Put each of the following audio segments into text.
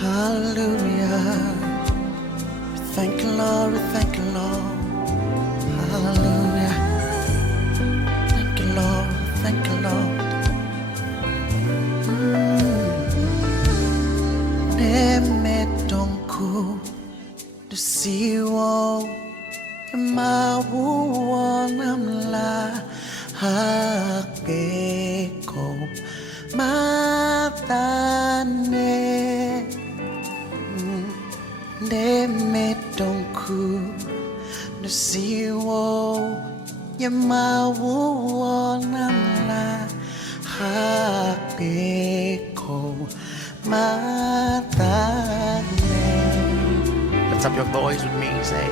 Hallelujah. We thank you, Lord. We thank you, Lord. Hallelujah. Thank you, Lord. Thank you, Lord. Neme donku the siwo ma namla hakbeko matane neme donku the siwo ma namla hakbeko matane. Lift up your voice with me, say.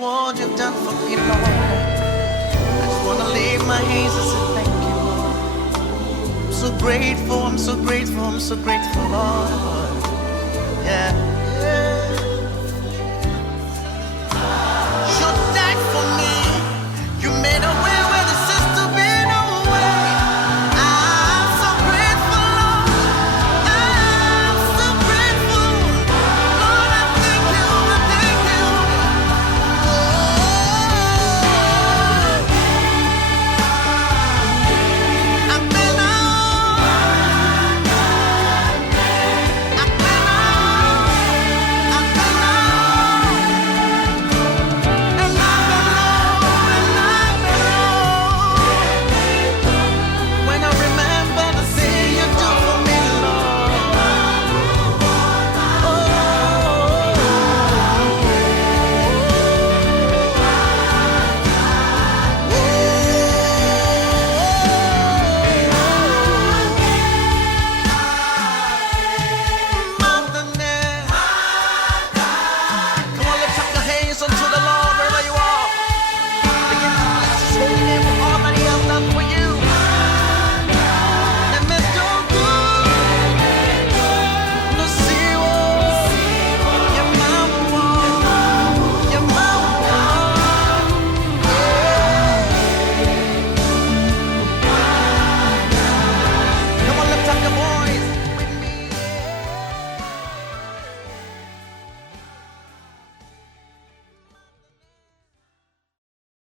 What you've done for me, Lord, I just want to lift my hands and say thank you, Lord. I'm so grateful, I'm so grateful, I'm so grateful, Lord. Yeah.